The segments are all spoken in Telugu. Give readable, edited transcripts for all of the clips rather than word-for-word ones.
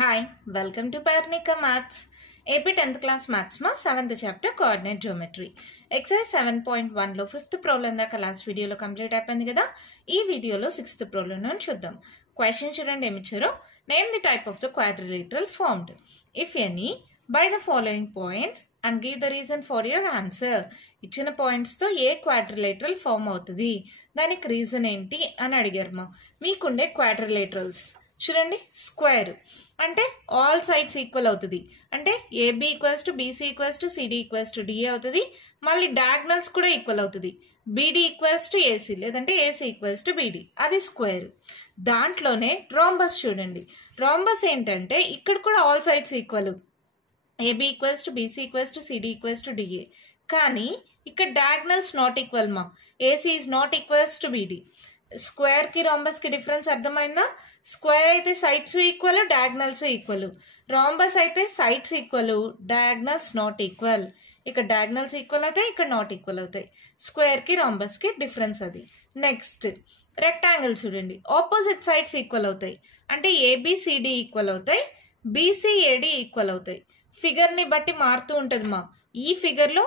Hi, welcome to Parnika Maths. AP 10th class Maths ma 7th chapter coordinate geometry. Exercise 7.1 లో 5th problem దాకా లాస్ట్ వీడియోలో కంప్లీట్ అయిపోయింది కదా. ఈ వీడియోలో 6th problem ను చూద్దాం. క్వశ్చన్ చూడండి ఏమి ఇచ్చారో. Name the type of the quadrilateral formed. If any, by the following points and give the reason for your answer. ఇచ్చిన పాయింట్స్ తో ఏ క్వాడ్రిలేటరల్ ఫామ్ అవుతుంది, దానికి రీజన్ ఏంటి అని అడిగారు మా. మీకుండే క్వాడ్రిలేటరల్స్ చూడండి, స్క్వేర్ అంటే ఆల్ సైడ్స్ ఈక్వల్ అవుతుంది, అంటే AB equals to BC equals to CD equals to DA అవుతుంది. మళ్ళీ డయాగ్నల్స్ కూడా ఈక్వల్ అవుతుంది, బీడి ఈక్వల్స్ టు ఏసీ లేదంటే ఏసీ ఈక్వల్స్ టు బీడి, అది స్క్వేర్. దాంట్లోనే రాంబస్ చూడండి, రాంబస్ ఏంటంటే ఇక్కడ కూడా all sides equal, AB equals to BC equals to CD equals to DA, కానీ ఇక్కడ డయాగ్నల్స్ నాట్ ఈక్వల్ మా, AC is not equals to BD. Square కి రాంబస్ కి డిఫరెన్స్ అర్థమైందా? స్క్వేర్ అయితే sides equal, diagonals equal. Rhombus అయితే sides equal, diagonals not equal. ఇక్కడ డయాగ్నల్స్ ఈక్వల్ అవుతాయి, ఇక్కడ నాట్ ఈక్వల్ అవుతాయి. స్క్వేర్ కి రాంబస్ కి డిఫరెన్స్ అది. నెక్స్ట్ రెక్టాంగిల్ చూడండి, ఆపోజిట్ సైడ్స్ ఈక్వల్ అవుతాయి, అంటే ఏబిసిడి ఈక్వల్ అవుతాయి, బీసీఏడి ఈక్వల్ అవుతాయి. ఫిగర్ ని బట్టి మారుతూ ఉంటుంది మా. ఈ ఫిగర్ లో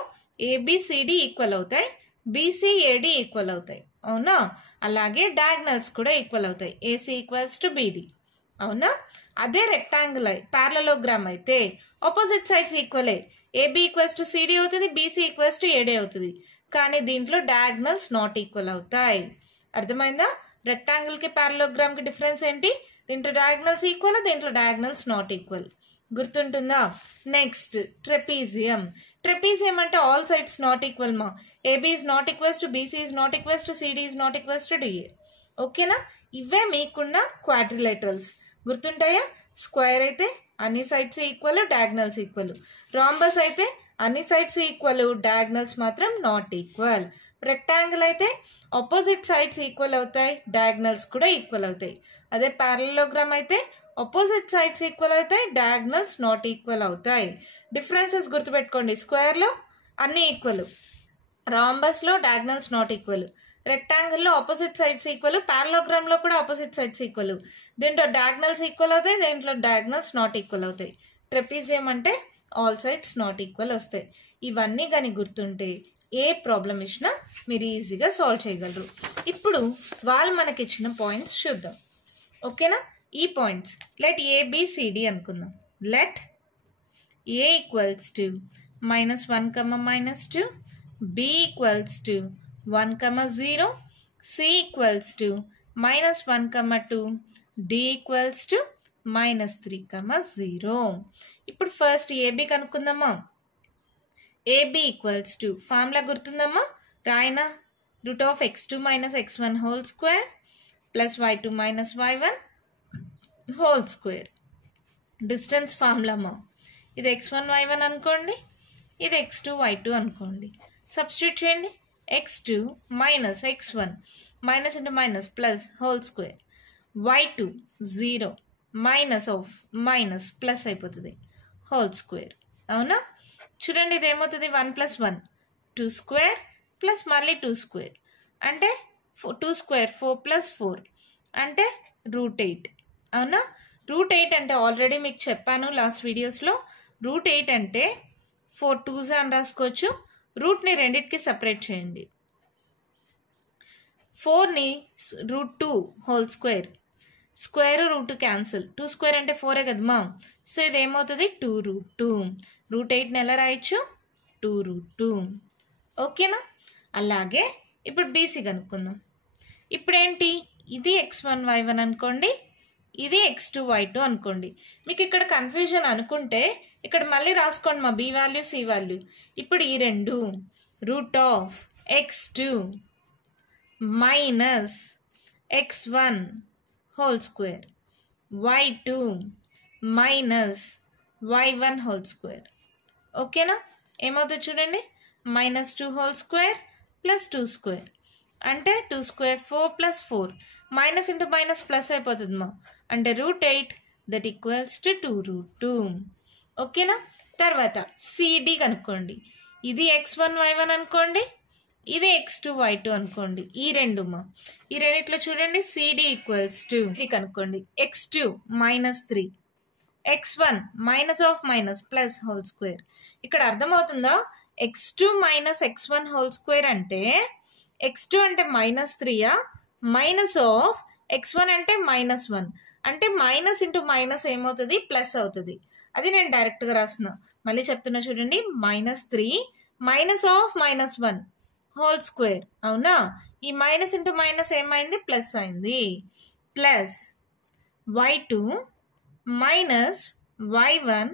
ఏబిసిడి ఈక్వల్ అవుతాయి, బీసీఏడి ఈక్వల్ అవుతాయి, అవునా? అలాగే డయాగ్నల్స్ కూడా ఈక్వల్ అవుతాయి, ఏసీ ఈక్వల్స్ టు బీడి, అవునా? అదే రెక్టాంగిల్ ప్యారలలోగ్రామ్ అయితే ఆపోజిట్ సైడ్స్ ఈక్వలే, ఏబి ఈక్వల్స్ టు సిడి అవుతుంది, బీసీ ఈక్వల్స్ టు ఏడి అవుతుంది, కానీ దీంట్లో డయాగ్నల్స్ నాట్ ఈక్వల్ అవుతాయి. అర్థమైందా? రెక్టాంగిల్ కి ప్యారలలోగ్రామ్ కి డిఫరెన్స్ ఏంటి? దీంట్లో డయాగ్నల్స్ ఈక్వల్, దీంట్లో డయాగ్నల్స్ నాట్ ఈక్వల్. గుర్తుంటుందా? Next trapezium. ట్రెపీజియం అంటే ఆల్ సైడ్స్ నాట్ ఈక్వల్ మా, AB is not equals to BC is not equals to CD is not equals to DA. ఓకేనా? ఇవే మీకున్న క్వాడ్రిలేటరల్స్. గుర్తుంటాయా? స్క్వేర్ అయితే అన్ని sides equal, diagonals equal. Rhombus అయితే అన్ని సైడ్స్ ఈక్వల్, డయాగ్నల్స్ మాత్రం నాట్ ఈక్వల్. రెక్టాంగిల్ అయితే ఆపోజిట్ సైడ్స్ ఈక్వల్ అవుతాయి, డయాగ్నల్స్ కూడా ఈక్వల్ అవుతాయి. అదే ప్యారలలోగ్రామ్ అయితే ఆపోజిట్ సైడ్స్ ఈక్వల్ అవుతాయి, డయాగ్నల్స్ నాట్ ఈక్వల్ అవుతాయి. డిఫరెన్సెస్ గుర్తుపెట్టుకోండి, స్క్వేర్ లో అన్ని ఈక్వల్, రాంబస్ లో డయాగ్నల్స్ నాట్ ఈక్వల్, రెక్టాంగిల్ లో ఆపోజిట్ సైడ్స్ ఈక్వల్, ప్యారలలోగ్రామ్ లో కూడా ఆపోజిట్ సైడ్స్ ఈక్వల్. దీంట్లో డయాగ్నల్స్ ఈక్వల్ అవుతాయి, దీంట్లో డయాగ్నల్స్ నాట్ ఈక్వల్ అవుతాయి. ట్రెపీజియం అంటే ఆల్ సైడ్స్ నాట్ ఈక్వల్ వస్తాయి. ఇవన్నీ కానీ గుర్తుంటే ఏ ప్రాబ్లం ఇచ్చినా మీరు ఈజీగా సాల్వ్ చేయగలరు. ఇప్పుడు వాళ్ళు మనకి ఇచ్చిన పాయింట్స్ చూద్దాం, ఓకేనా? ఈ పాయింట్స్ లెట్ ఏబిసిడి అనుకుందాం. Let A equals to -1, -2, B equals to 1, 0, C equals to -1, 2, D equals to -3, 0. ఇప్పుడు ఫస్ట్ ఏబి కనుక్కుందామా. ఏబి ఈక్వల్స్ టు ఫార్ములా గుర్తుందమ్మా, రాయనా? √(x2 - x1) whole square plus y2 - y1 whole square. Distance formula మా, ఇది x1 y1 అనుకోండి, ఇది x2 y2 అనుకోండి. సబ్స్టిట్యూట్ చేయండి, x2 - x1 minus into minus plus whole square, y2 0 minus of minus plus అయిపోతుంది హోల్ స్క్వేర్, అవునా? చూడండి ఇది ఏమవుతుంది, 1 + 1 2 స్క్వేర్ ప్లస్ మళ్ళీ 2 స్క్వేర్ అంటే 2 స్క్వేర్ 4 + 4 అంటే √8, అవునా? √8 అంటే ఆల్రెడీ మీకు చెప్పాను లాస్ట్ వీడియోస్లో, √8 అంటే 4 2s అని రాసుకోవచ్చు. రూట్ని రెండింటికి సపరేట్ చేయండి, 4ని √2 whole square, square √2 cancel, 2 square అంటే 4 కదమ్మా. సో ఇది ఏమవుతుంది 2√2. √8ని ఎలా రాయొచ్చు, 2√2. ఓకేనా? అలాగే ఇప్పుడు బీసీ కనుక్కుందాం. ఇప్పుడు ఏంటి, ఇది x1 y1 అనుకోండి, ఇది x2 y2 అనుకోండి. మీకు ఇక్కడ కన్ఫ్యూజన్ అనుకుంటే ఇక్కడ మళ్ళీ రాసుకోండి మా, బి వాల్యూ సి వాల్యూ. ఇప్పుడు ఈ రెండు √(x2 - x1) whole square, y2 - y1 whole square. ఓకేనా? ఏమవుతుంది చూడండి, -2 హోల్ స్క్వేర్ ప్లస్ 2 స్క్వేర్ అంటే 2 square 4 + 4 minus into minus plus అయిపోతుంది మా, అంటే √8 దట్ ఈక్వల్స్ టు 2√2. ఓకేనా? తర్వాత సిడి కనుక్కోండి, ఇది x1 y1 అనుకోండి, ఇది x2 y2 అనుకోండి. ఈ రెండు మా, ఈ రెండిట్లో చూడండి సిడి ఈక్వల్స్ టు కనుక్కోండి, x2 - 3 x1 minus of minus plus whole square. ఇక్కడ అర్థమవుతుందా? x2 minus x1 whole square అంటే x2 అంటే -3 మైనస్ ఆఫ్ x1 అంటే -1 అంటే మైనస్ ఇంటూ మైనస్ ఏమవుతుంది? ప్లస్ అవుతుంది. అది నేను డైరెక్ట్గా రాస్తున్నా. మళ్ళీ చెప్తున్నా చూడండి. -3 మైనస్ ఆఫ్ -1 హోల్ స్క్వేర్. అవునా? ఈ మైనస్ ఇంటూ మైనస్ ఏమైంది? ప్లస్ అయింది. Plus y2 minus y1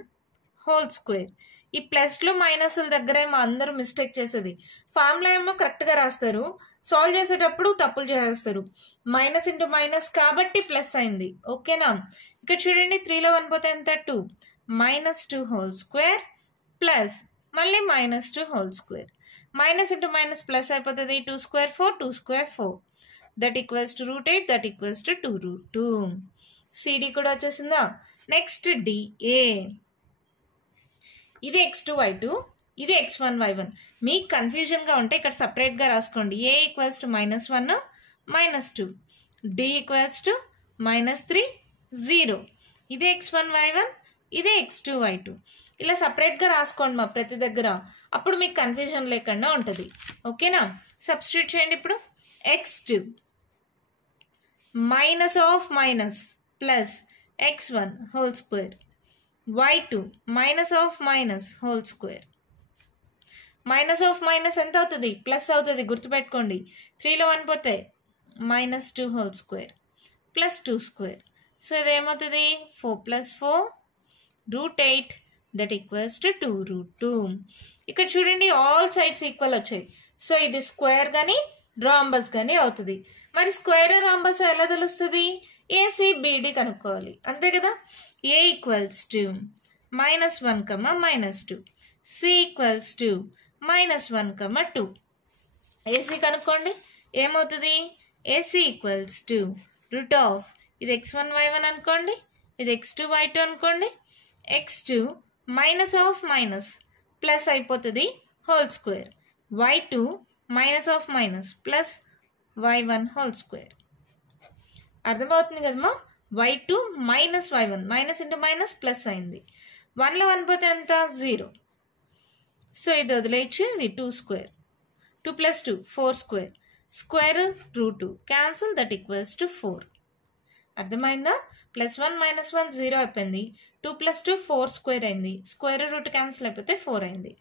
whole square. ఈ ప్లస్లు మైనస్ల దగ్గర ఏమో అందరూ మిస్టేక్ చేసేది. ఫార్ములా ఏమో కరెక్ట్గా రాస్తారు, సాల్వ్ చేసేటప్పుడు తప్పులు చేసేస్తారు. మైనస్ ఇంటూ మైనస్ కాబట్టి ప్లస్ అయింది. ఓకేనా? ఇక్కడ చూడండి 3లో 1 పోతే ఎంత? 2 -2 హోల్ స్క్వేర్ ప్లస్ మళ్ళీ -2 whole square. Minus into minus plus అయిపోతుంది. 2 square 4, 2 square 4. That equals to √8, that equals to 2√2. CD కూడా వచ్చేసిందా? Next DA. ఇది x2 y2, ఇది x1 y1. మీకు కన్ఫ్యూజన్గా ఉంటే ఇక్కడ సపరేట్గా రాసుకోండి. a equals to -1 -2, d equals to -3 0. ఇదే x1 y1, ఇదే x2 y2. ఇలా సపరేట్గా రాసుకోండి మా ప్రతి దగ్గర. అప్పుడు మీకు కన్ఫ్యూజన్ లేకుండా ఉంటుంది. ఓకేనా? సబ్స్టిట్యూట్ చేయండి. ఇప్పుడు x2 minus of minus plus x1 whole square, y2 minus of minus whole square. Minus of minus ఎంత అవుతుంది? ప్లస్ అవుతుంది. గుర్తుపెట్టుకోండి. 3లో 1 పోతే -2 whole square plus 2 square. So ఇదేమవుతుంది? 4 + 4 √8, దట్ ఈక్వల్స్ టు 2√2. ఇక్కడ చూడండి ఆల్ సైడ్స్ ఈక్వల్ వచ్చాయి. సో ఇది స్క్వేర్ కానీ రాంబస్ కానీ అవుతుంది. మరి స్క్వేర్ రాంబస్ ఎలా తెలుస్తుంది? ఏసీబీడి కనుక్కోవాలి. అంతే కదా? a equals to -1, -2, c equals to -1, 2. AC కనుక్కోండి. ఏమవుతుంది? ఏసీ ఈక్వల్స్ టు √ ఇది x1 y1 అనుకోండి, ఇది x2 y2 అనుకోండి. x2 minus of minus plus అయిపోతుంది whole square, y2 minus of minus plus y1 whole square. అర్థమవుతుంది కదమ్మా? y2 minus y1, minus into minus plus అయింది. 1లో 1 పోతే ఎంత? 0. సో ఇది వదిలేయచ్చు. ఇది 2 square, 2 + 2 4 square, square √2 cancel, that equals to 4. అర్థమైందా? +1 - 1 0 అయిపోయింది. 2 + 2 4 స్క్వేర్ అయింది. స్క్వేర్ రూట్ క్యాన్సిల్ అయిపోతే 4 అయింది.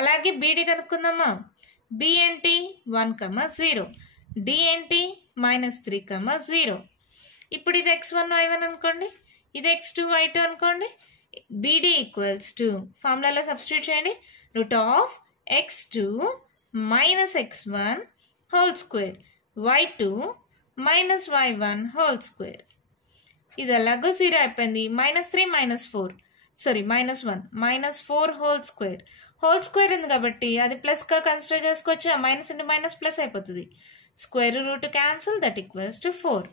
అలాగే బీడీ కనుక్కుందామా? బి ఏంటి? 1, 0. డి ఏంటి? -3, 0. ఇప్పుడు ఇది x1 y1 అనుకోండి, ఇది x2 y2 అనుకోండి. బీడీ ఈక్వల్స్ టు ఫార్ములాలో సబ్స్టిట్యూట్ చేయండి. √x2 - x1 whole square, y2 - y1 whole square. ఇది ఎలాగో 0 అయిపోయింది. -3 -4 sorry -1 -4 whole square. Whole square ఉంది కాబట్టి అది ప్లస్గా కన్సిడర్ చేసుకోవచ్చు. మైనస్ ఇంటూ మైనస్ ప్లస్ అయిపోతుంది. Square root cancel, that equals to 4.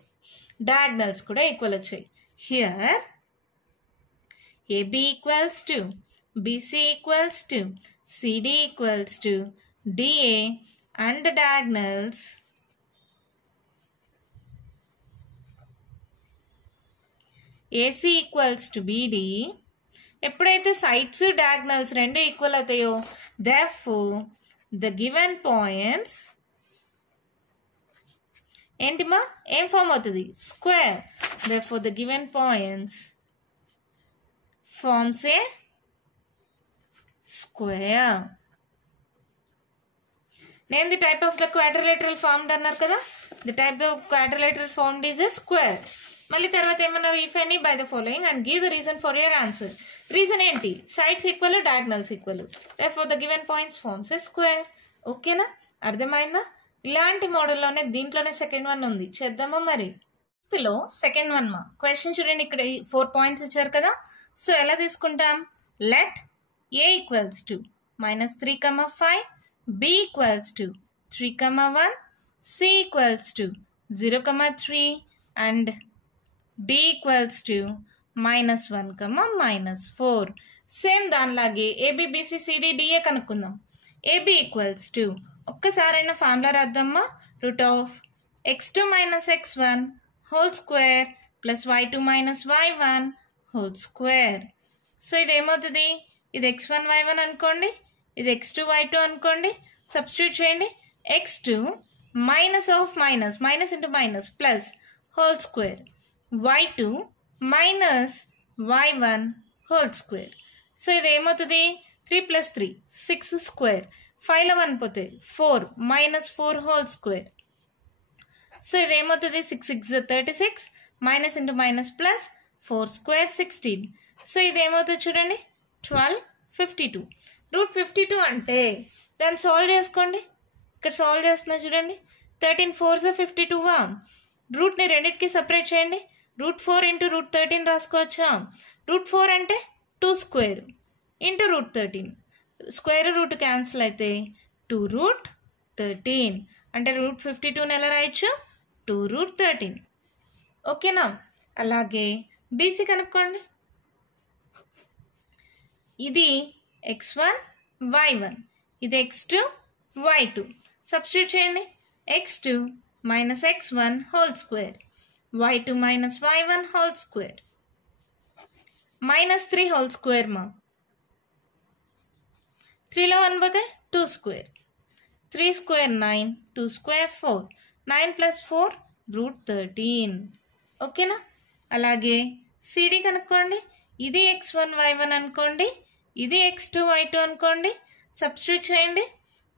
Diagonals కూడా ఈక్వల్ వచ్చాయి. Here AB equals to BC equals to CD equals to DA and the diagonals AC equals to BD. ఎప్పుడైతే సైడ్స్ డయాగ్నల్స్ రెండు ఈక్వల్ అవుతాయో, therefore the given points ఏంటిమా? ఏం ఫామ్ అవుతుంది? Square. therefore the given points forms a square. Name the type of the quadrilateral formed అన్నారు కదా. the type of quadrilateral formed is a square. మళ్ళీ తర్వాత ఏమన్నారు? if any by the following and give the reason for your answer. Reason ఏంటి? Sides equal, diagonals equal, therefore the given points forms a square. ఓకేనా? అర్థమైందా? ఇలాంటి మోడల్లోనే దీంట్లోనే సెకండ్ వన్ ఉంది. చేద్దామా మరి? లో సెకండ్ వన్ మా క్వశ్చన్ చూడండి. ఇక్కడ 4 పాయింట్స్ ఇచ్చారు కదా. సో ఎలా తీసుకుంటాం? Let a equals to -3, 5, b equals to 3, 1, c equals to 0, 3 and d equals to -1, -4. Same దానిలాగే ABBCCDDA కనుక్కుందాం. AB ఈక్వల్స్ టు ఒక్కసారైనా ఫార్ములా రాద్దామా? √x2 - x1 whole square plus y2 - y1 whole square. So ఇది ఏమవుతుంది, ఇది x1 y1 అనుకోండి, ఇది x2 y2 అనుకోండి. సబ్స్టిట్యూట్ చేయండి. x2 minus of minus, minus into minus plus whole square, y2 minus y1 whole square. So ఇది ఏమవుతుంది, 3 + 3 6 స్క్వేర్, 5లో 1 పోతే 4 మైనస్ 4 హోల్ స్క్వేర్. సో ఇది ఏమవుతుంది, 6 6 36 minus into minus plus 4 square 16. So ఇది ఏమవుతుంది చూడండి, 12 52. రూట్ 52 అంటే దాన్ని సాల్వ్ చేసుకోండి. ఇక్కడ సాల్వ్ చేస్తున్నా చూడండి. 13 4 52వా, రూట్ని రెండింటికి సపరేట్ చేయండి. రూట్ 4 ఇంటూ రూట్ 13 రాసుకోవచ్చా. రూట్ 4 అంటే 2 square into root 13, square root cancel అయితే 2 రూట్ 13 అంటే రూట్ 52ని ఎలా రాయొచ్చు, 2 రూట్ 13. ఓకేనా. అలాగే బీసీ కనుక్కోండి. ఇది x1 y1, ఇది x2 y2. సబ్స్టిట్యూట్ చేయండి. x2 minus x1 whole square, y2 minus y1 whole square, minus 3 whole square మా 3లో 1 పోతే 2 స్క్వేర్, 3 స్క్వేర్ 9, 2 స్క్వేర్ 4, 9 + 4 రూట్ 13. ఓకేనా. అలాగే సిడి కనుక్కోండి. ఇది x1 y1 అనుకోండి, ఇది x2 y2 అనుకోండి. సబ్స్టిట్యూట్ చేయండి.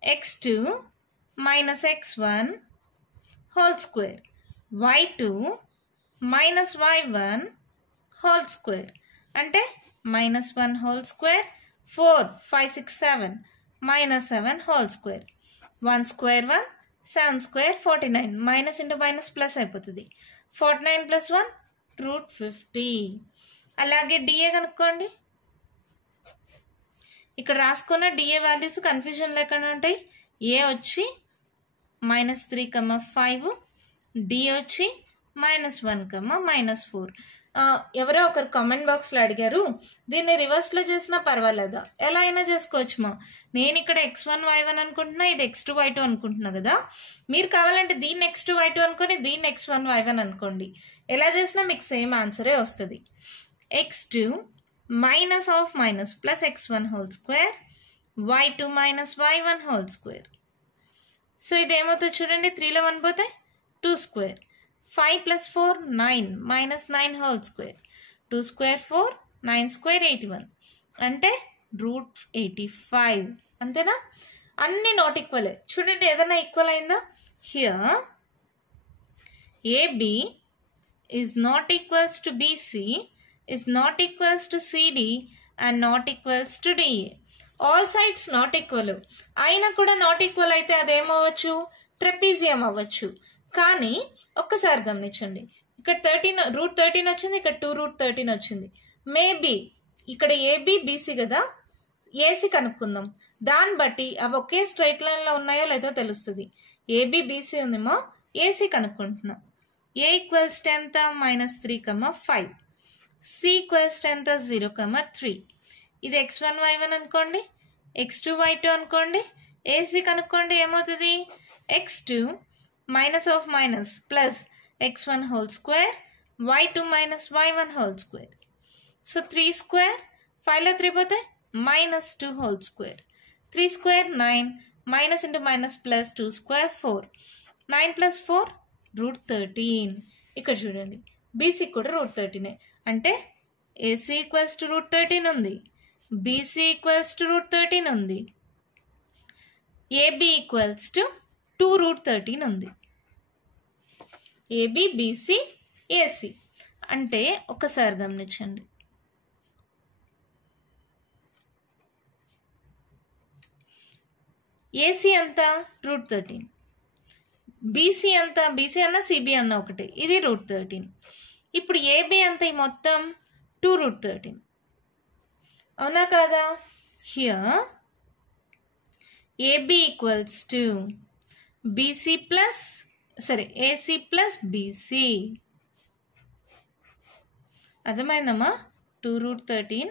x2 minus x1 whole square, y2 minus y1 whole square అంటే minus 1 whole square, 4 5 6 7 minus 7 whole square, 1 square 1 7 square 49, minus into minus plus అయిపోతుంది. 49 + 1 రూట్ 50. అలాగే డిఏ కనుక్కోండి. ఇక్కడ రాసుకున్న డిఏ వాల్యూస్ కన్ఫ్యూజన్ లేకుండా ఉంటాయి. ఏ వచ్చి -3, 5, డి వచ్చి -1, -4. ఎవరో ఒకరు కామెంట్ బాక్స్లో అడిగారు, దీన్ని రివర్స్లో చేసినా పర్వాలేదా, ఎలా అయినా చేసుకోవచ్చు మా. నేను ఇక్కడ x1 y1 అనుకుంటున్నా, ఇది x2 y2 అనుకుంటున్నా కదా. మీరు కావాలంటే దీన్ని x2 y2 అనుకోండి, దీన్ని x1 y1 అనుకోండి. ఎలా చేసినా మీకు సేమ్ ఆన్సరే వస్తుంది. x2 minus of minus plus x1 whole square, y2 minus y1 whole square. So ఇది ఏమవుతుంది చూడండి, 3లో 1 పోతే 2 square, 5 + 4 9 minus 9 whole square, 2 square 4 9 square 81 అంటే రూట్ 85. అంతేనా. అన్ని నాట్ ఈక్వలే. చూడండి ఏదైనా ఈక్వల్ అయిందా. Here AB is not equals to BC, is not equals to CD and not equals to DA. All sides not equal అయినా కూడా నాట్ ఈక్వల్ అయితే అదేమవ్వచ్చు, ట్రెపీజియం అవ్వచ్చు. కానీ ఒక్కసారి గమనించండి, ఇక్కడ 13 రూట్ 13 వచ్చింది, ఇక్కడ 2 రూట్ 13 వచ్చింది. మేబీ ఇక్కడ ఏబి బీసీ కదా, ఏసీ కనుక్కుందాం. దాన్ని బట్టి అవి ఒకే స్ట్రైట్ లైన్లో ఉన్నాయో లేదో తెలుస్తుంది. ఏబి బీసీ ఉందేమో, ఏసీ కనుక్కుంటున్నాం. ఏ ఈక్వల్స్ టు ఎంత, -3, 5. సి ఈక్వల్స్ టు ఎంత, 0, 3. ఇది x1 y1 అనుకోండి, x2 y2 అనుకోండి. ఏసీ కనుక్కోండి. ఏమవుతుంది, x2 minus of minus plus x1 whole square, y2 minus y1 whole square. So 3 square, 5లో 3 పోతే -2 whole square, 3 square 9 minus into minus plus 2 square 4, 9 + 4 root 13. ఇక్కడ చూడండి బీసీ కూడా రూట్ 13. అంటే ఏసీ ఈక్వల్స్ టు రూట్ 13 ఉంది, బీసీ ఈక్వల్స్ టు రూట్ 13 ఉంది, ఏబి ఈక్వల్స్ టు 2 రూట్ 13 ఉంది. ఏబి బీసీ ఏసీ అంటే ఒకసారి గమనించండి. ఏసీ అంత రూట్ 13, బీసీ అంత, బీసీ అన్న సిబి అన్న ఒకటి, ఇది రూట్ 13. ఇప్పుడు ఏబి అంత ఈ మొత్తం 2 రూట్ 13. అవునా కాదా. Here AB equals to BC plus AC plus BC. అర్థమైందమ్మా. 2 root 13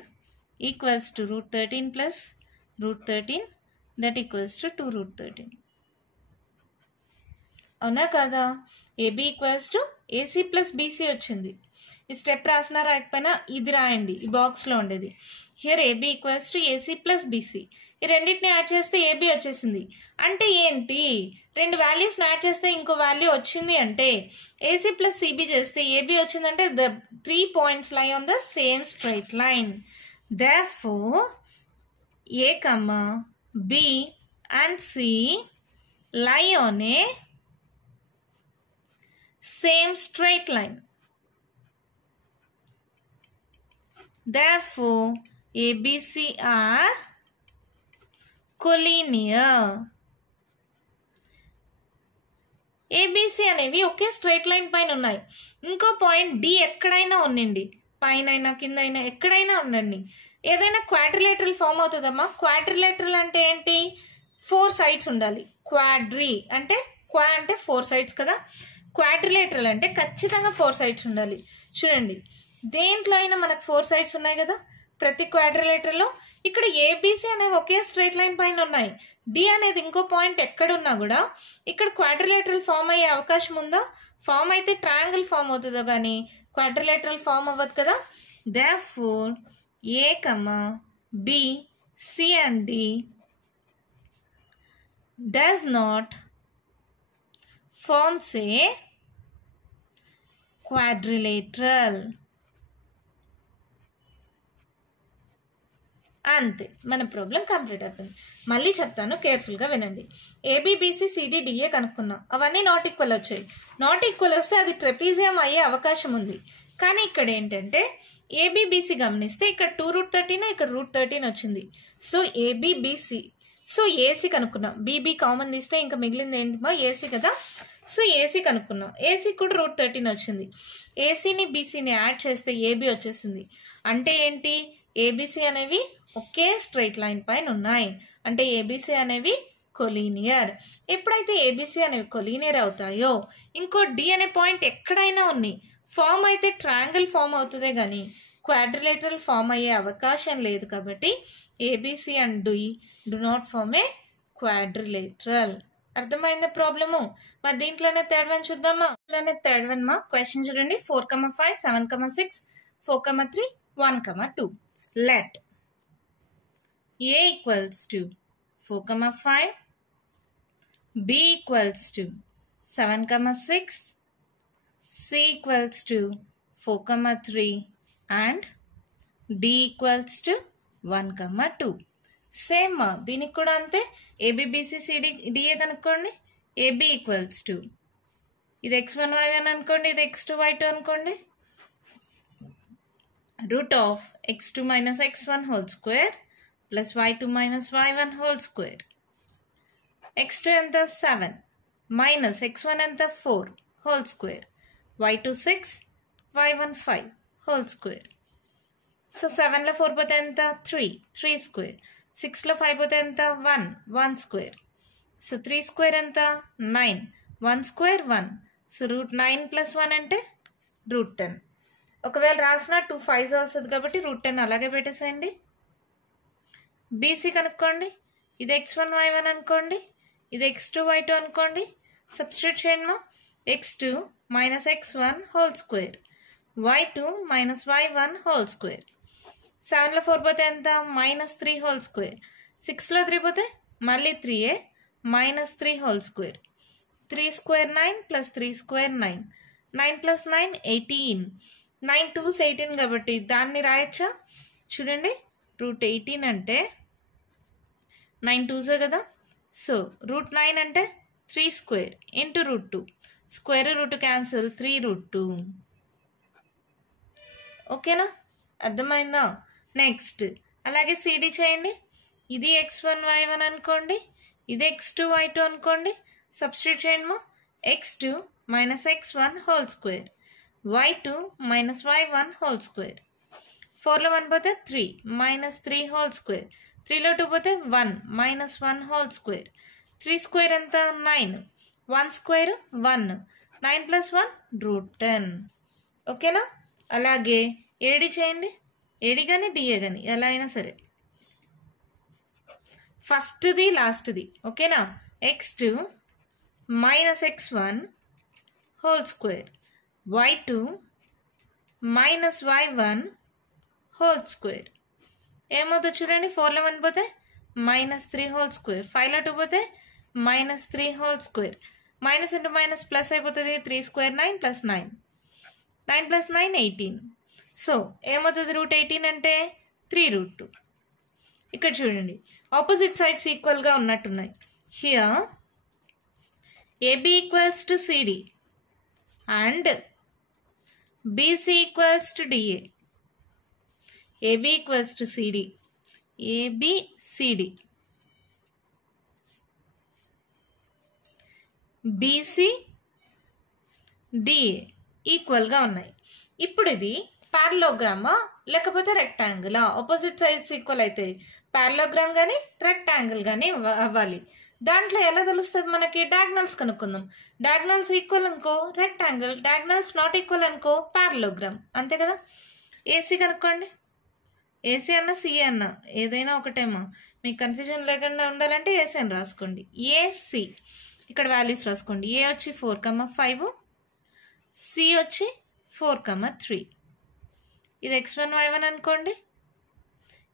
equals to root 13 plus root 13 that equals to 2 root 13. అవునా కాదా. AB equals to AC plus BC వచ్చింది. ఈ స్టెప్ రాసినా రాకపోయినా ఇది రాయండి, ఈ బాక్స్లో ఉండేది. Here AB equals to AC plus BC. ఈ రెండింటిని యాడ్ చేస్తే ఏబీ వచ్చేసింది. అంటే ఏంటి, రెండు వాల్యూస్ని యాడ్ చేస్తే ఇంకో వాల్యూ వచ్చింది అంటే ఏసీ ప్లస్ సిబి చేస్తే ఏబీ వచ్చిందంటే the 3 points lie on the same straight line. Therefore, A, B and C lie on a same straight line. Therefore, ABC are collinear. ABC అనేవి ఒకే స్ట్రైట్ లైన్ పైన ఉన్నాయి. ఇంకో పాయింట్ డి ఎక్కడైనా ఉండండి, పైన కింద అయినా ఎక్కడైనా ఉండండి, ఏదైనా క్వాడ్రిలేటరల్ ఫామ్ అవుతుందమ్మా. క్వాడ్రిలేటరల్ అంటే ఏంటి, 4 sides ఉండాలి. క్వాడ్రీ అంటే క్వా అంటే 4 sides కదా. క్వాడ్రిలేటరల్ అంటే ఖచ్చితంగా 4 sides ఉండాలి. చూడండి, దేంట్లో అయినా మనకు 4 sides ఉన్నాయి కదా ప్రతి క్వాడ్రిలేటరల్లో. ఇక్కడ ఏబిసి అనేవి ఒకే స్ట్రైట్ లైన్ పైన ఉన్నాయి. డి అనేది ఇంకో పాయింట్ ఎక్కడున్నా కూడా ఇక్కడ క్వాడ్రిలేటరల్ ఫామ్ అయ్యే అవకాశం ఉందా? ఫామ్ అయితే ట్రయాంగిల్ ఫామ్ అవుతుందో కానీ క్వాడ్రిలేటరల్ ఫామ్ అవ్వదు కదా. Therefore, A, B, C and D does not form a quadrilateral. అంతే, మన ప్రాబ్లం కంప్లీట్ అయిపోయింది. మళ్ళీ చెప్తాను, కేర్ఫుల్గా వినండి. ABBCCDDA కనుక్కున్నాం, అవన్నీ నాట్ ఈక్వల్ వచ్చాయి. నాట్ ఈక్వల్ వస్తే అది ట్రెపీజియం అయ్యే అవకాశం ఉంది. కానీ ఇక్కడ ఏంటంటే ABBC గమనిస్తే ఇక్కడ 2√13 ఇక్కడ √13 వచ్చింది. సో ABBC, సో ఏసీ కనుక్కున్నాం. BB కామన్ తీస్తే ఇంకా మిగిలింది ఏంటమ్మా, ఏసీ కదా. సో ఏసీ కనుక్కున్నాం, ఏసీ కూడా √13 వచ్చింది. ఏసీని బీసీని యాడ్ చేస్తే ఏబీ వచ్చేసింది. అంటే ఏంటి, ఏబిసి అనేవి ఒకే స్ట్రైట్ లైన్ పైన ఉన్నాయి. అంటే ఏబిసి అనేవి కొలీనియర్. ఎప్పుడైతే ఏబిసి అనేవి కొలీనియర్ అవుతాయో ఇంకో డి అనే పాయింట్ ఎక్కడైనా ఉన్నాయి, ఫామ్ అయితే ట్రయాంగిల్ ఫామ్ అవుతుందే కానీ క్వాడ్రిలేటరల్ ఫామ్ అయ్యే అవకాశం లేదు. కాబట్టి ABC and D do not form a quadrilateral. అర్థమైందా ప్రాబ్లము? మరి దీంట్లోనే థర్డ్ వన్ చూద్దామా. థర్డ్ వన్ మా క్వశ్చన్ చూడండి. 4,5, 7,6, 4,3, 1,2. Let A equals to 4,5, B equals to 7,6, C equals to 4,3 and D equals to 1,2. Same దీనికి కూడా అంతే. ABBCCDA కనుక్కోండి. AB ఈక్వల్స్ టు ఇది x1 y1 అనుకోండి, ఇది x2 y2 అనుకోండి. root of x2 minus x1 whole square plus y2 minus y1 whole square. x2 ఎంత 7 minus x1 ఎంత 4 whole square. y2 6 y1 5 whole square. So 7లో 4 పోతే ఎంత 3 square. 6లో 5 పోతే ఎంత 1 square. సో 3 square ఎంత 9, 1 square 1. సో √9 + 1 అంటే √10. ఒకవేళ రాసిన 2 5s వస్తుంది కాబట్టి √10 అలాగే పెట్టేసేయండి. బీసీ కనుక్కోండి. ఇది x1 y1 అనుకోండి, ఇది x2 y2 అనుకోండి. సబ్స్టిట్యూట్ చేయండి మా. x2 minus x1 whole square, y2 minus y1 whole square. 7లో 4 పోతే ఎంత -3 whole square. 6లో 3 పోతే మళ్ళీ 3a -3 whole square. 3 square 9 plus 3 square 9. 9 plus 9 18. 9 2s 18 కాబట్టి దాన్ని రాయొచ్చా? చూడండి, √18 అంటే 9 2s కదా. సో √9 అంటే 3 square into √2. Square root cancel, 3√2. ఓకేనా, అర్థమైందా? నెక్స్ట్ అలాగే సిడి చేయండి. ఇది x1 y1 అనుకోండి, ఇది x2 y2 అనుకోండి. సబ్స్టిట్యూట్ చేయండి మా. x2 minus x1 whole square, y2 minus y1 whole square. 4లో 1 పోతే 3 -3 whole square. 3లో 2 పోతే 1 -1 whole square. 3 square ఎంత 9, 1 square 1. 9 + 1 √10. ఓకేనా? అలాగే ఏడి చేయండి. ఏడి కానీ డిఏ కానీ ఎలా అయినా సరే, ఫస్ట్ది లాస్ట్ది. ఓకేనా? x2 minus x1 whole square, y2 minus y1 whole square. ఏమవుతుంది చూడండి, 4లో 1 పోతే minus 3 whole square, 5లో 2 పోతే minus 3 whole square, minus into minus plus అయిపోతుంది, 3 square 9 plus 9, 9 plus 9 18. సో ఏమవుతుంది రూట్ 18 అంటే 3 రూట్ 2. ఇక్కడ చూడండి ఆపోజిట్ సైడ్స్ ఈక్వల్గా ఉన్నట్టున్నాయి. Here AB equals to CD and BC equals to DA. AB equals to CD, ABCD, BC DA ఈక్వల్గా ఉన్నాయి. ఇప్పుడు ఇది పారలోగ్రామా లేకపోతే రెక్టాంగిలా? ఆపోజిట్ సైడ్స్ ఈక్వల్ అయితే పారలోగ్రామ్ కానీ రెక్టాంగిల్ కానీ అవ్వాలి. దాంట్లో ఎలా తెలుస్తుంది మనకి? డయాగ్నల్స్ కనుక్కుందాం. డయాగ్నల్స్ ఈక్వల్ అనుకో రెక్టాంగిల్, డయాగ్నల్స్ నాట్ ఈక్వల్ అనుకో పారలోగ్రామ్, అంతే కదా. ఏసీ కనుక్కోండి, ఏసీ అన్న సిఏ అన్న ఏదైనా ఒకటేమో, మీకు కన్ఫ్యూజన్ లేకుండా ఉండాలంటే ఏసీ అని రాసుకోండి. ఏసీ ఇక్కడ వాల్యూస్ రాసుకోండి. ఏ వచ్చి 4,5, సి వచ్చి 4,3. ఇది x1 y1 అనుకోండి,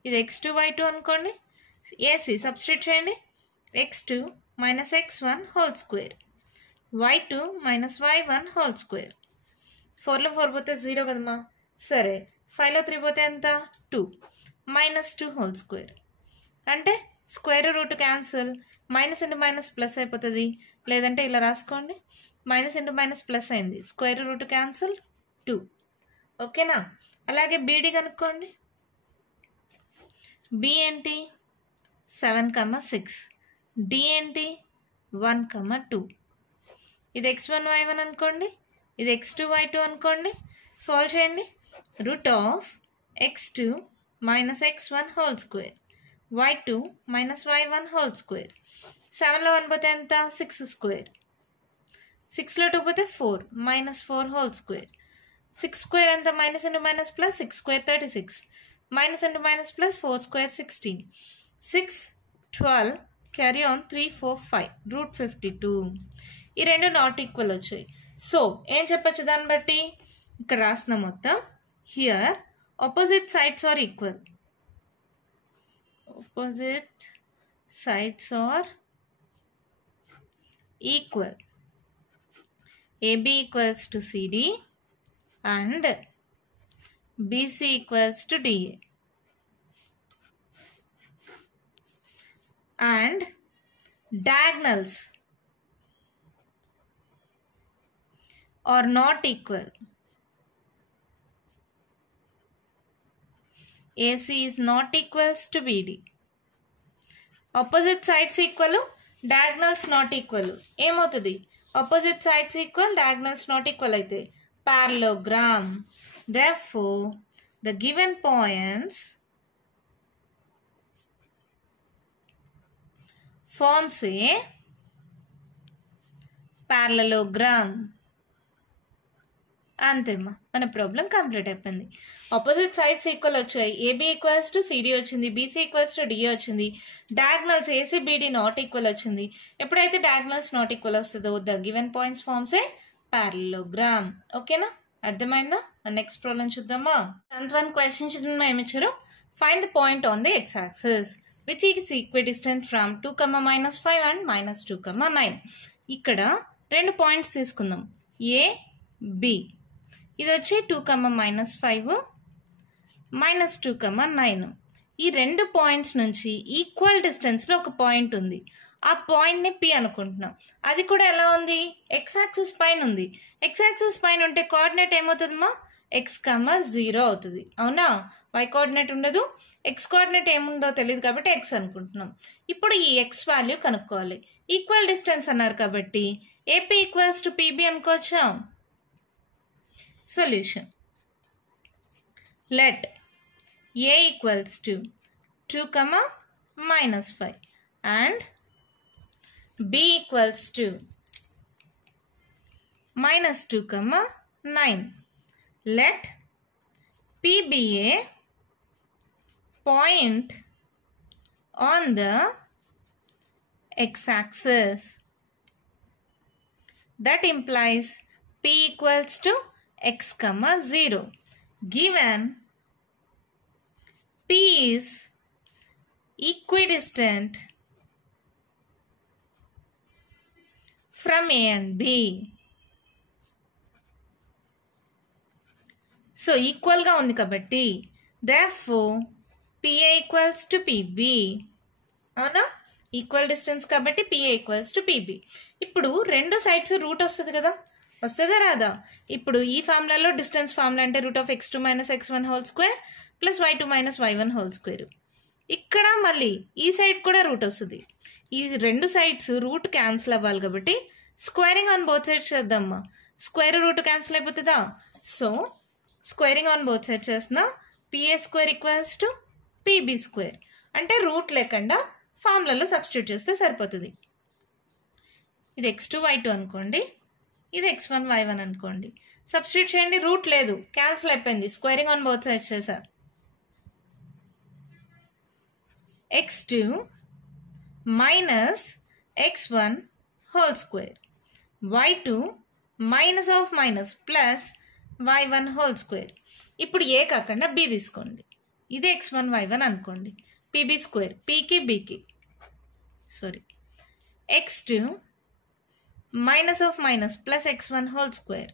ఇది x2 y2 అనుకోండి. ఏసీ సబ్స్టిట్యూట్ చేయండి. x2 minus x1 whole square, y2 minus y1 whole square. 4లో 4 పోతే 0 కదమ్మా. సరే 5లో 3 పోతే ఎంత? 2 minus 2 whole square. అంటే square root cancel, minus into minus plus అయిపోతుంది. లేదంటే ఇలా రాసుకోండి, మైనస్ ఇంటూ మైనస్ ప్లస్ అయింది, స్క్వేర్ రూట్ క్యాన్సిల్ 2. ఓకేనా? అలాగే బీడీ కనుక్కోండి. బి ఏంటి? 7,6, డి ఏంటి? 1,2. ఇది x1 y1 అనుకోండి, ఇది x2 y2 అనుకోండి. సాల్వ్ చేయండి. Root of x2 minus x1 whole square, y2 minus y1 whole square. 7లో 1 పోతే ఎంత? 6 స్క్వేర్, 6లో 2 పోతే 4 మైనస్ 4 హోల్ స్క్వేర్. 6 స్క్వేర్ ఎంత? Minus into minus plus, 6 square 36, minus into minus plus 4 square 16, 6 12 carry on 3 4 5 root 52. ఈ రెండు నాట్ ఈక్వల్ వచ్చాయి. సో ఏం చెప్పచ్చు దాన్ని బట్టి? ఇక్కడ రాసిన మొత్తం here opposite sides are equal, opposite sides are equal. AB equals to CD and BC equals to DA, and diagonals are not equal. AC is not equals to BD. Opposite sides equal, diagonals not equal. ఏమవుతుంది? Opposite sides equal, diagonals not equal అయితే parallelogram. Therefore, the given points forms a parallelogram. అంతేమ్మా, మన ప్రాబ్లం కంప్లీట్ అయిపోయింది. ఆపోజిట్ సైడ్స్ ఈక్వల్ వచ్చాయి. ఏబీ ఈక్వల్స్ టు సిడి వచ్చింది, బీసీ ఈక్వల్స్ టు డిఏ వచ్చింది. Diagonals AC BD not equal వచ్చింది. ఎప్పుడైతే డయాగ్నల్స్ నాట్ ఈక్వల్ వస్తుందో the given points forms a parallelogram. ఓకేనా? అర్థమైందా? నెక్స్ట్ ప్రాబ్లం చూద్దామా. 1 క్వశ్చన్ చూద్దామా. ఏమి ఇచ్చారు? Find the point on the X axis which is equidistant from 2,-5 and -2,9. ఇక్కడ 2 పాయింట్స్ తీసుకుందాం. ఏ బి, ఇది వచ్చి 2,-5 -2,9. ఈ 2 పాయింట్స్ నుంచి ఈక్వల్ డిస్టెన్స్లో ఒక పాయింట్ ఉంది. ఆ పాయింట్ని పి అనుకుంటున్నాం. అది కూడా ఎలా ఉంది? ఎక్స్ యాక్సిస్ పైన ఉంది. ఎక్స్ యాక్సిస్ పైన ఉంటే కోఆర్డినేట్ ఏమవుతుందమ్మా? x,0 అవుతుంది. అవునా? y కోఆర్డినేట్ ఉండదు. ఎక్స్ కోఆర్డినేట్ ఏముందో తెలియదు కాబట్టి ఎక్స్ అనుకుంటున్నాం. ఇప్పుడు ఈ ఎక్స్ వాల్యూ కనుక్కోవాలి. ఈక్వల్ డిస్టెన్స్ అన్నారు కాబట్టి ఏపీ ఈక్వల్స్ టు పీబీ అనుకోవచ్చా? Solution. Let A equals to 2,-5 and B equals to -2,9. Let P be a point on the x-axis. That implies P equals to x, 0. given P is equidistant from A and B. So equal గా ఉంది కాబట్టి therefore PA equals to PB. అవునా? ఈక్వల్ డిస్టెన్స్ కాబట్టి PA equals to PB. ఇప్పుడు రెండు సైడ్స్ రూట్ వస్తుంది కదా, వస్తుందా రాదా? ఇప్పుడు ఈ ఫార్ములాలో డిస్టెన్స్ ఫార్ములా అంటే x2 - x1 whole square plus y2 - y1 whole square. ఇక్కడ మళ్ళీ ఈ సైడ్ కూడా రూట్ వస్తుంది. ఈ రెండు సైడ్స్ రూట్ క్యాన్సిల్ అవ్వాలి కాబట్టి స్క్వేరింగ్ ఆన్ బోత్ సైడ్స్ చేద్దామా. స్క్వేర్ రూట్ క్యాన్సిల్ అయిపోతుందా? So squaring on both sides చేస్తున్నా PA square equals to PB square. అంటే రూట్ లేకుండా ఫార్ములాలో సబ్స్టిట్యూట్ చేస్తే సరిపోతుంది. ఇది x2 y2 అనుకోండి, ఇది x1 y1 అనుకోండి. సబ్స్టిట్యూట్ చేయండి, రూట్ లేదు, క్యాన్సిల్ అయిపోయింది. స్క్వేరింగ్ ఆన్ బోత్ సైడ్స్ చేశారు. x2 minus x1 whole square, y2 minus of minus plus y1 whole square. ఇప్పుడు ఏ కాకుండా b తీసుకోండి. ఇది x1 y1 అనుకోండి. PB స్క్వేర్, pకి bకి sorry x2 minus of minus plus x1 whole square,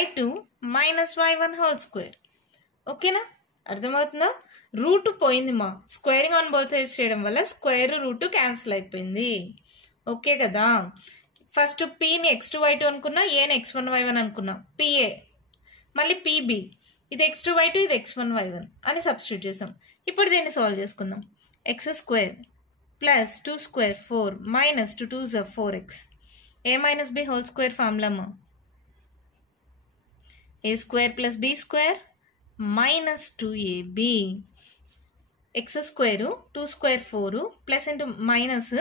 y2 minus y1 whole square. ఓకేనా? అర్థమవుతుందా? రూట్ పోయింది మా, స్క్వేరింగ్ ఆన్ బోత్ సైడ్స్ చేయడం వల్ల స్క్వేర్ రూట్ క్యాన్సిల్ అయిపోయింది. ఓకే కదా? ఫస్ట్ పీని x2 y2 అనుకున్నా, ఏని x1 y1 అనుకున్నా, PA మళ్ళీ PB, ఇది x2 y2 ఇది x1 y1 అని సబ్స్టిట్యూట్ చేసాం. ఇప్పుడు దీన్ని సాల్వ్ చేసుకుందాం. x square plus 2 square 4 minus 2 2 4x, a minus b whole square formula a square plus b square minus 2ab, x square 2 square 4 plus into minus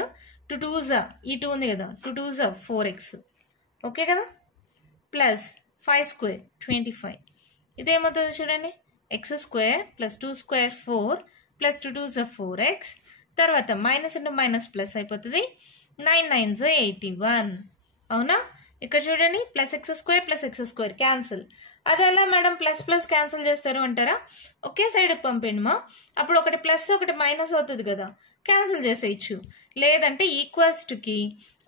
2 2 ఈ 2 ఉంది కదా, 2 2 4x. ఓకే కదా? Plus 5 square 25. ఇదేమవుతుందో చూడండి, x square plus 2 square 4 plus 2 2 4x, తర్వాత మైనస్ ఇంటూ మైనస్ ప్లస్ అయిపోతుంది, 9 9 81. అవునా? ఇక్కడ చూడండి, ప్లస్ x స్క్వేర్ క్యాన్సిల్. అది ఎలా మేడం ప్లస్ ప్లస్ క్యాన్సిల్ చేస్తారు అంటారా? ఒకే సైడ్కి పంపిండి మా, అప్పుడు ఒకటి ప్లస్ ఒకటి మైనస్ అవుతుంది కదా, క్యాన్సిల్ చేసేయచ్చు. లేదంటే ఈక్వల్స్ టుకి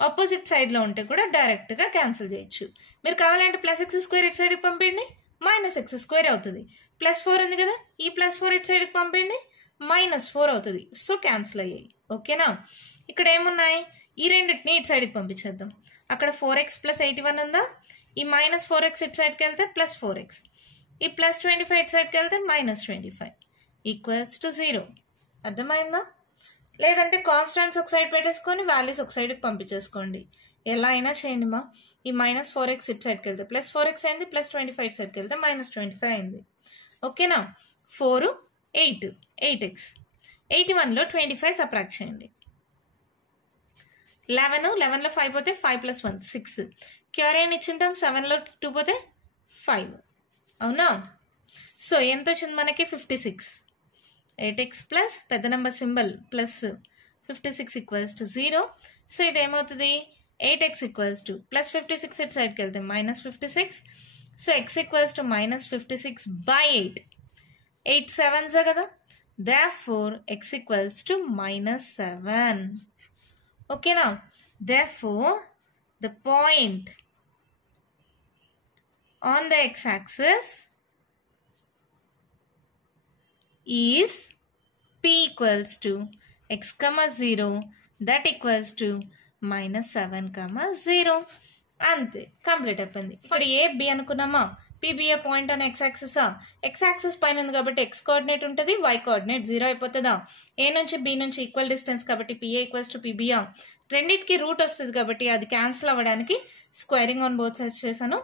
ఆపోజిట్ సైడ్లో ఉంటే కూడా డైరెక్ట్గా క్యాన్సిల్ చేయొచ్చు. మీరు కావాలంటే ప్లస్ x స్క్వేర్ ఇటు సైడ్కి పంపిండి, మైనస్ x స్క్వేర్ అవుతుంది. ప్లస్ 4 ఉంది కదా, ఈ ప్లస్ 4 ఇటు సైడ్కి పంపిండి, మైనస్ 4 అవుతుంది. సో క్యాన్సిల్ అయ్యాయి. ఓకేనా? ఇక్కడ ఏమున్నాయి, ఈ రెండింటిని ఇటు సైడ్కి పంపించేద్దాం. అక్కడ 4x ప్లస్ 81 ఉందా, ఈ మైనస్ 4x ఇటు సైడ్కి వెళ్తే ప్లస్ 4x, ఈ ప్లస్ 25 ఇటు సైడ్కి వెళ్తే మైనస్ 25 ఈక్వల్స్ టు 0. అర్థమైందా? లేదంటే కాన్స్టాంట్స్ ఒక సైడ్ పెట్టేసుకొని వాల్యూస్ ఒక సైడ్కి పంపించేసుకోండి. ఎలా అయినా చేయండి మా. ఈ మైనస్ 4x ఇటు సైడ్కి వెళ్తే ప్లస్ 4x అయింది, ప్లస్ 25 ఇటు సైడ్కి వెళ్తే మైనస్ 25 అయింది. ఓకేనా? 4 8 8x, 81లో 25 సబ్ట్రాక్ట్ చేయండి. 11లో 5 పోతే 5 + 1 6. క్యూరియన్ ఇచ్చింటాం, 7లో 2 పోతే 5. అవునా? సో ఎంత వచ్చింది మనకి 56. 8x ప్లస్ పెద్ద number symbol plus 56 equals to 0. So ఇదేమవుతుంది, 8x ఈక్వల్స్ టు ప్లస్ 56 ఇటు సైడ్కి వెళ్తే minus 56. So x equals to minus 56/8. 8 7s కదా, therefore x equals to minus 7. ఓకేనా? therefore the point on the x-axis is p equals to x, 0 that equals to minus 7, 0. అంతే, కంప్లీట్ అయిపోయింది. ఇప్పుడు ఏ బి అనుకున్నామా, పీబీఏ పాయింట్ అని ఎక్స్ యాక్సిస్ పైన ఉంది కాబట్టి ఎక్స్ కోఆర్డినేట్ ఉంటుంది, వై కోఆర్డినేట్ 0 అయిపోతుందా. ఏ నుంచి బి నుంచి ఈక్వల్ డిస్టెన్స్ కాబట్టి పిఏ ఈక్వల్స్ టు పీబీఆ. రెండింటికి రూట్ వస్తుంది కాబట్టి అది క్యాన్సిల్ అవ్వడానికి స్క్వేరింగ్ ఆన్ బోత్ సైడ్స్ చేశాను.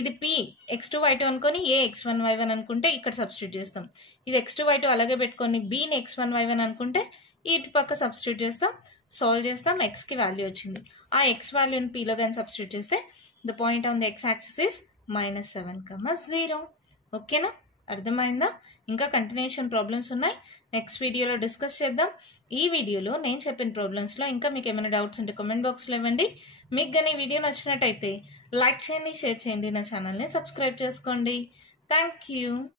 ఇది పి x2 y2 అనుకొని ఏ x1 y1 అనుకుంటే ఇక్కడ సబ్స్టిట్యూట్ చేస్తాం. ఇది x2 y2 అలాగే పెట్టుకొని బీని x1 y1 అనుకుంటే ఇటు పక్క సబ్స్టిట్యూట్ చేస్తాం, సాల్వ్ చేస్తాం, ఎక్స్కి వాల్యూ వచ్చింది. ఆ ఎక్స్ వాల్యూని పీలో కానీ సబ్స్టిట్యూట్ చేస్తే the point on the X axis is minus 7, 0. ఓకేనా? అర్థమైందా? ఇంకా కంటిన్యూషన్ ప్రాబ్లమ్స్ ఉన్నాయి, నెక్స్ట్ వీడియోలో డిస్కస్ చేద్దాం. ఈ వీడియోలో నేను చెప్పిన ప్రాబ్లమ్స్లో ఇంకా మీకు ఏమైనా డౌట్స్ ఉంటే కామెంట్ బాక్స్లో ఇవ్వండి. మీకు కానీ ఈ వీడియో నచ్చినట్టయితే లైక్ చేయండి, షేర్ చేయండి, నా ఛానల్ని సబ్స్క్రైబ్ చేసుకోండి. Thank you.